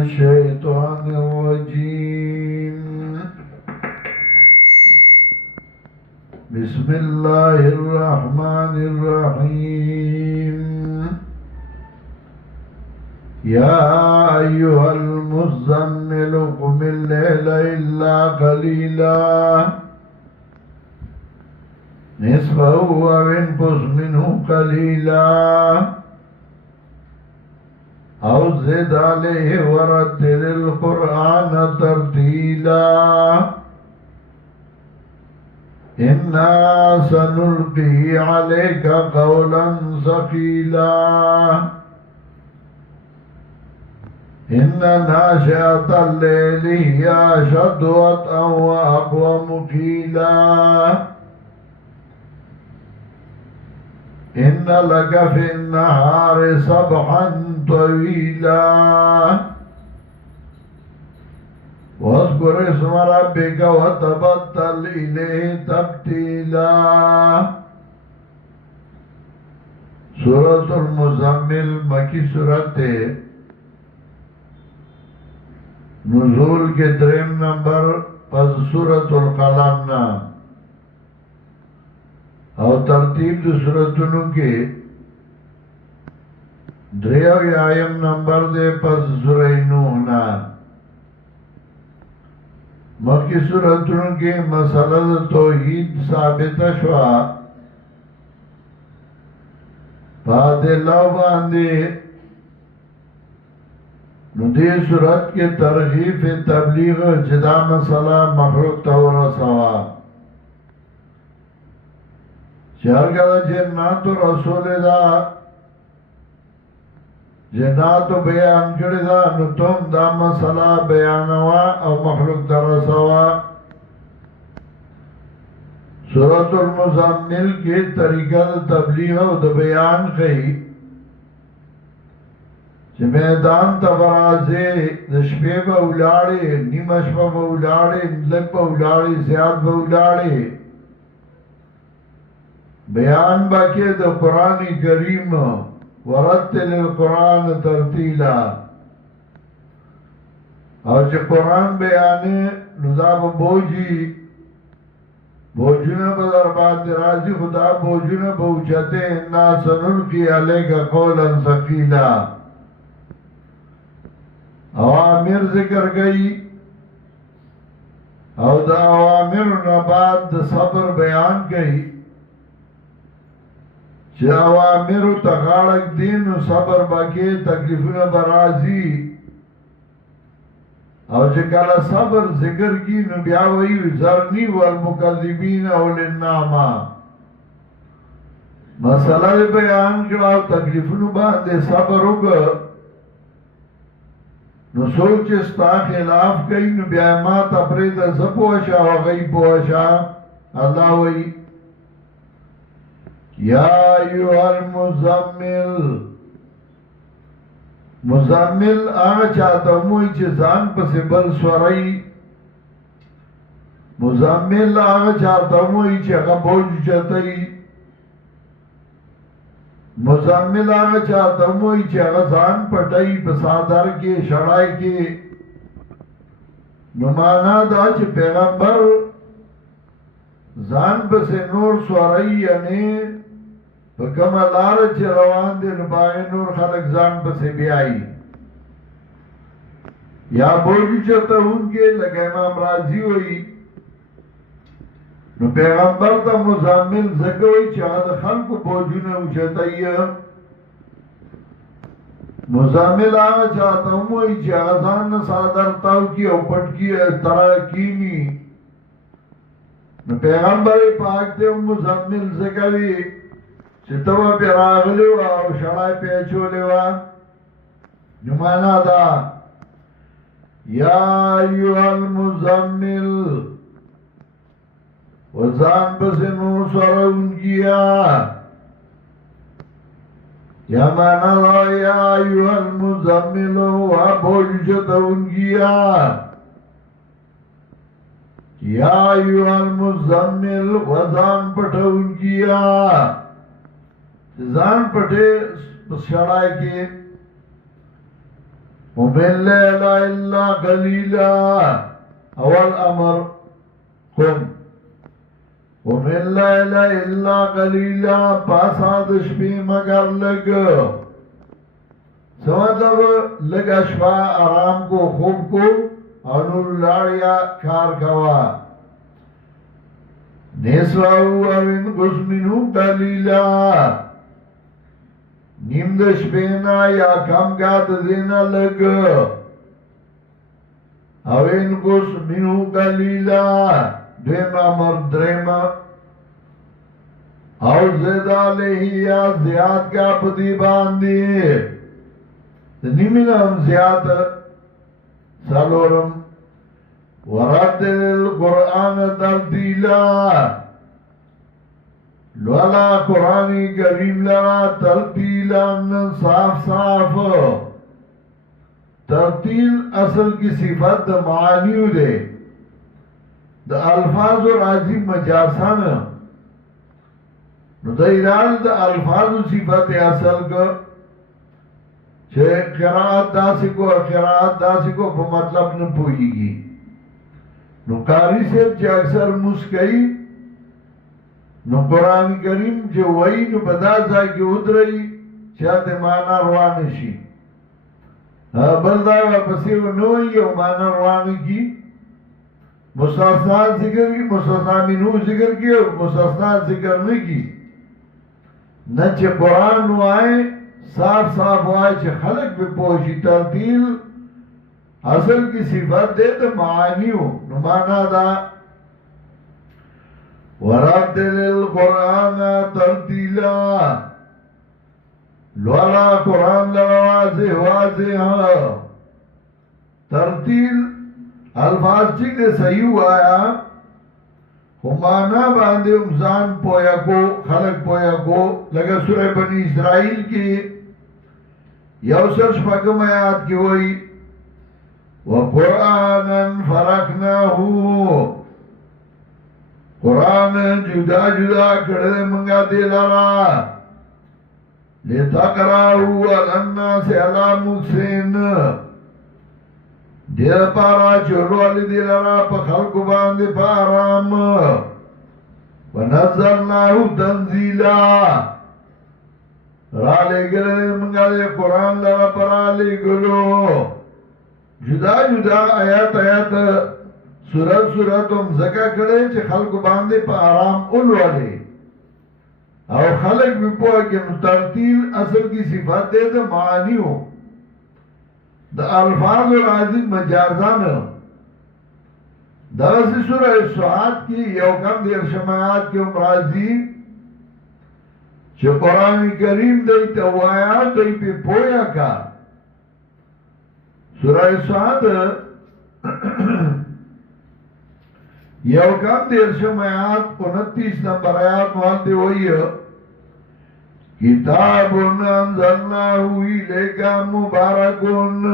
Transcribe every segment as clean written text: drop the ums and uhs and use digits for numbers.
الشيطان الرجيم. بسم الله الرحمن الرحيم. يا أيها المزمل قم الليل إلا قليلا نصفه أو انقص منه قليلا أو زد عليه ورتل القرآن ترتيلا إنا سنلقي عليك قولا ثقيلا إن ناشئة الليل هي أشد وطئا وأقوم قيلا إن لك في النهار سبحا طويلا واذكر اسم ربك وتبتل إليه تبتيلا. سورة المزمل مکی سورت نزول کے درم نمبر پس سورة القلم نا او ترتیب دو سورتونو کے دریو یایم نمبر دے پس سورہ نوح نا. مکی سورتونو کے مسئلہ توحید ثابت شوا پادلو باندے ندی صورت کے ترغیب تبلیغ جدا مسئلہ مخلوق تورا سوا چارگا جنات رسول دا جنات بیان کردی دا نتوم دا مسئلہ بیانوا او مخلوق تورا سوا. سورة المزمل کے طریقہ تبلیغ او دا بیان خی چه میدان تا برازے دشپے با اولاڑے نیمش با اولاڑے لگ با اولاڑے زیاد با اولاڑے بیان باکے دا قرآن کریم ورتل القرآن ترتیلا اور چه قرآن بیانے نظام بوجی بوجونا با درباد رازی خدا بوجونا بوچتے انا سنلقی علیک قولا ثقیلا. اوامر ذکر گئی او دا اوامر نباد دا صبر بیان گئی چه اوامر تغاڑک دین و صبر باکی تکلیفون برازی او چه کالا صبر ذکر کی نبیاوی ذرنی والمکذبین اولناما مسئلہ بیان کراو تکلیفون باندے صبر ہوگا نو سوچ استا خلاف کئی نو بیامات اپرید زپوشا و غی پوشا. اللہ وی یا ایوہ المزمل مزمل آگا چاہتا موئی چه زان پس بل سورائی مزمل آگا چاہتا موئی چه اگا بوج چاہتائی مزمل آگا چاہتا موئی چه غزان پٹائی پسادر کے شڑائی کے نمانا دا چه پیغمبر زان پس نور سورائی یعنی پکم لار چه روان دے نباغی نور خلق زان پس بیائی یا بوجی چاہتا ہون کے لگا امام راضی ہوئی نو پیغمبر تا مزامل زکوئی چاہد خلق بوجونا اوچتائی مزامل آگا چاہتا ہوئی چاہد زان سادر تاو کی او پٹ کی تراکینی نو پیغمبر پاک تے مزامل زکوئی چتوا پی راغلیوا او شڑائی پیچولیوا نمانا دا یا ایوہ المزمل وزان پس نور سرون کیا یا مانا دا یا ایوہ المزمل و بوجتون کیا یا ایوہ المزمل وزان پٹھون کیا زان پٹھے شڑائی کے ومن الليل إلا قليلا اول امر قم ومن الليل إلا قليلا پاسا دشپی مگر لگ سمطلب لگ اشپا آرام کو خوب کو انور لاریا کار کوا نسواو او انقص منو قلیلا نیم دشپینا یا کم کا دینا لگ او انقص منو قلیلا دویم امر درم او زید علیہ یا زیاد کا پتی باندی نیمین ہم زیاد سالورم ورتل القرآن ترتیلا لولا قرآنی کریم لرا ترتیلا صاف صاف ترتیل اصل کی صفت معانیو دے دا الفاظ و راضی مجاسان نو دا ایران دا الفاظ و صفت اصل کا چھے قرآت داسی کو قرآت داسی کو پا مطلب نہ پوئی گی نو قاری سے چھے اکثر مسکئی نو قرآن کریم چھے وئی نو پدا سا کی ادرئی چھے مانا روانشی بلدائی واپسی و نوئی او مانا روان کی مستثنات ذکر کی مستثنا منہو ذکر کی اور مستثنات ذکر نہیں کی نہ چھے قرآن نو آئے صاف صاف آئے چھے خلق پہ پوشی ترتیل اصل کی صفت دے تو معانیو نمانا دا ورتل القرآن ترتیلا لولا قرآن لواضح واضح ترتیل الفاظ ٹھیک دے صحیح آیا مانا باندے امزان پویا کو خلق پویا کو لگا سورہ بنی اسرائیل کی یوسر شپکم آیات کی ہوئی وَقُرْآنًا فَرَقْنَاهُ قرآن جدا جدا کردے منگا دے لارا لِتَقْرَاهُ عَلَى النَّاسِ عَلَى مُكْسِنَ دیر پارا چورو علی دیر را پا خلق باندے پارام ونزلناہو تنزیلا را لے گلے منگا دے قرآن لرا پرا لے گلو جدا جدا آیات آیات سورت سورتم زکا کرے چھ خلق باندے پا آرام اولو علی او خلق بھی پوہ کہ ترتیل اصل کی صفت دے تو معانیوں دا الفاظ و راضی مجازان دا سی سورہ سعاد کی یوکم دیر شمایات کی امراضی چھ قرآن کریم دی توایا دی پی پویا کا سورہ سعاد یوکم دیر شمایات 29 نمبر آیات مالتے ہوئی کتاب انزلناہو الیکا مبارکون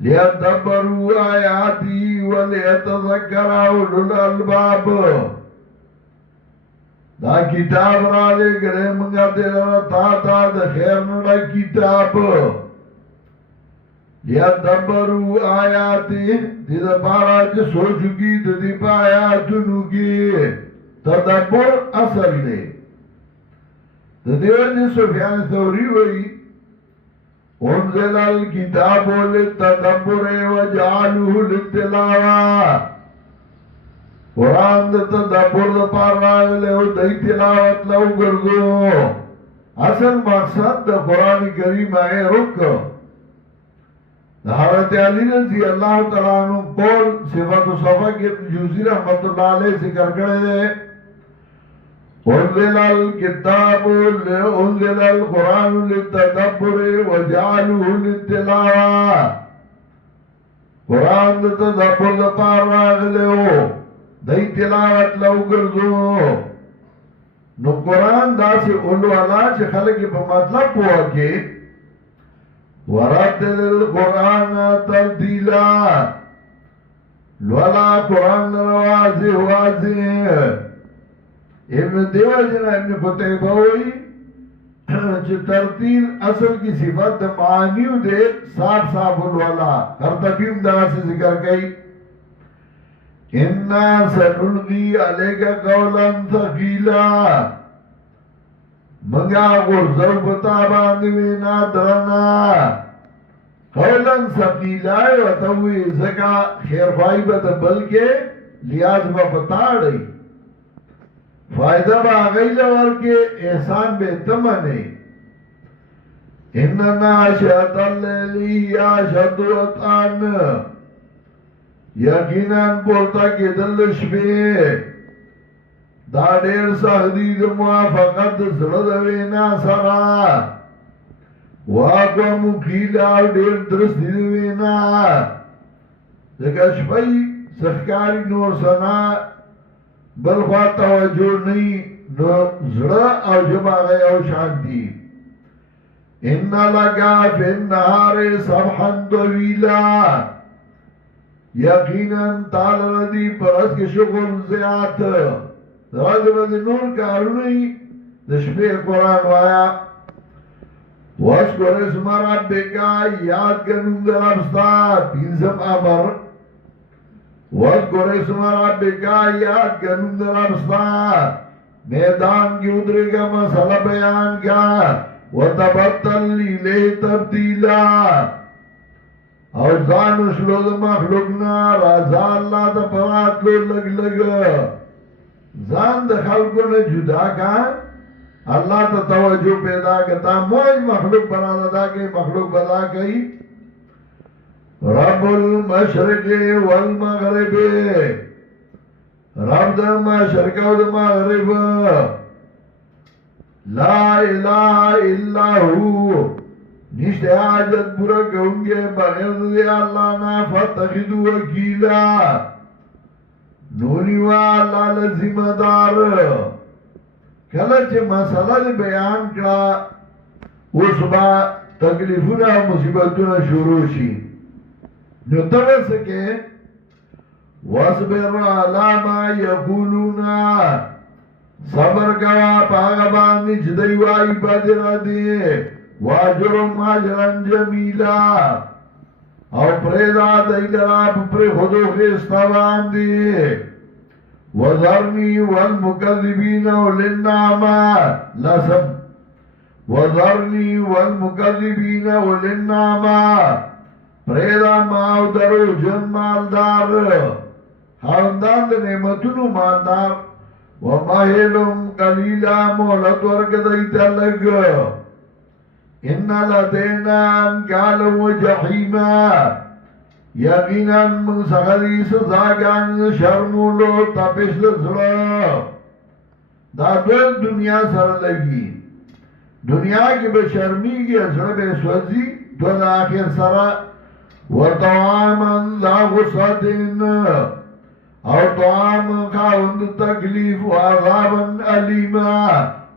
لیتدبروا آیاتی ولیتذکر اولو الالباب دا کتاب را لے گرے منگا دیلر تا دا خیر نڈا کتاب لیتدبروا آیاتی دیدہ پارا چھ سو چکی دی پا آیاتنو کی تدبر اصل دے دیوانی سفیان ثوری وئی انزل الكتاب للتدبر وجعلوه للتلاوہ قرآن دا تدبر دا پار راگلے و دی تلاوت لو گردو اصل مقصد دا قرآن کریم آئے رک حضرت علی رضی اللہ تعالیٰ عنہ قول صفت و صفحہ کی ابن جوزی رحمت اللہ علیہ ذکر کرے دے انزل الكتاب انزل القرآن للتدبر وجعلوه للتلاوہ قرآن دا تدبر دا پار راگلے ہو دی تلاوت لو گردو نو قرآن دا سے اولو اللہ چھ خلقی پا مطلب پوا کے ورتل القرآن ترتیلا لولا قرآن واضح واضح ابن دیو جنا ابن قطعبہ ہوئی چې ترتیل اصل کی صفت د معانیو دے صاف صاف الوالا ہر تبیم دا سے ذکر کئی انا سنلقی علیک قولا ثقیلا منگا غرزو بتا باندوینا درنا قولا ثقیلا وطوی زکا خیر فائبت بلکہ لیاز با بتا رہی فائدہ با غیل ورکے احسان بے تمنے اننا شہد اللیلی یا شدوتان یقیناً پورتا کی دلش بے دا دیر سخدی دا موافقت سردوینا سرا واقع مکیلا دیر درست دیوینا دکشپی سخکاری نور سنا بلخوا توجہ نہیں نو زڑا او جبا گئے او شانتی اِنَّ لَكَا فِي النَّهَارِ صَبْحًا طَوِيلًا یقیناً تال ردی پرس کے شغل زیاد رد بد نور کارونی دشبے قرآن وایا وَاسْكُرِ اسْمَ رَبِّكَ یاد کنون در ابستا پینزم امر وَاسْكُرِ اسْمَ رَبِّكَ یاد کنون در ابستا میدان کی ادرے کا مسئلہ بیان کا وَتَبَتَّلْ لِلَهِ تَبْدِيلًا او زان اشلو دا مخلوقنا رازا اللہ دا پرات لو لگ لگ زان دا خلقو نے جدا کا اللہ تا توجہ پیدا کرتا موج مخلوق بنا دا کہ مخلوق بنا کئی رب المشرق والمغرب رب دا مشرق و دا مغرب لا الہ الا ہو نشتے حاجت پورا کہونگے بغیر دے اللہ نا فتخدو وکیلا نونیوا اللہ لزیمہ دار کلچ مسئلہ دے بیان کا اس با تکلیفونا مصیبتونا شروع شی نو تبہ سکے وَاصْبِرْ عَلَى مَا يَقُولُونَ صبر کوا پاگا باندی چدئی وائی بادر دے واجرم آجرن جمیلا او پریدا دئی لراب پر خودو خیستا باندی وذرنی والمکذبین ولنعما لسم وذرنی والمکذبین ولنعما پریدا ماو درو جن مالدار خاندان دے نعمتونو مالدار وَمَهِلُمْ قَلِيلًا مُحْلَتْ وَرْكَدَيْتَ لَگَ إِنَّ لَدَيْنَا أَنْكَالًا وَجَحِيمًا یقیناً من سخری سزاگان شرمولو تپش لسرا دا دول دنیا سر لگی دنیا کی بشرمی کی اثر بے سوزی دول آخر سرا وَطَعَامًا ذَا غُصَّةٍ او طعام خاوند تکلیف و عذابا علیما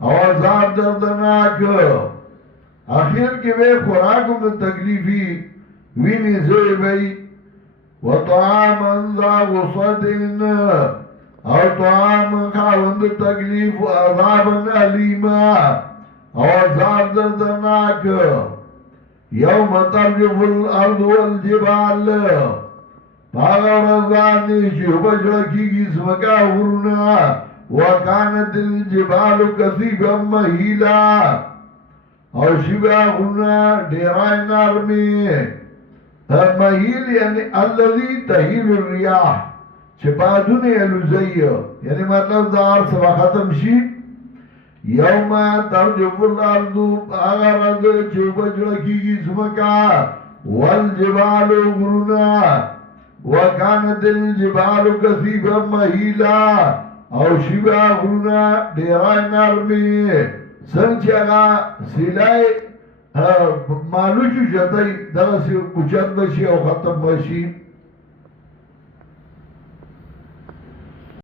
او عذاب دردناک آخر کے وے خوراکم تکلیفی وینی زوی بئی و طعاما ذا غصت او طعام خاوند تکلیف و عذابا علیما او عذاب دردناک یوم ترجف الارض والجبال پاگا رضانی شیو بجڑا کی گی سمکا غرنا وکانت الجبال کثیبا مہیلا اور شیبا غرنا ڈیرائن نارمی مہیل یعنی اللذی تحیل الریاح چپادون علوزی یعنی مطلب دار سوا ختم شی یوم ترجف الارض پاگا رض شیو بجڑا کی گی سمکا والجبال غرنا وَكَانَتِ الْجِبَالُ كَثِيبًا مَهِيلًا او شیبا غرونا ڈیرائی نرمی سنچ اگا سیلائی مالوچو جتائی درسی کچھت بشی او ختم بشی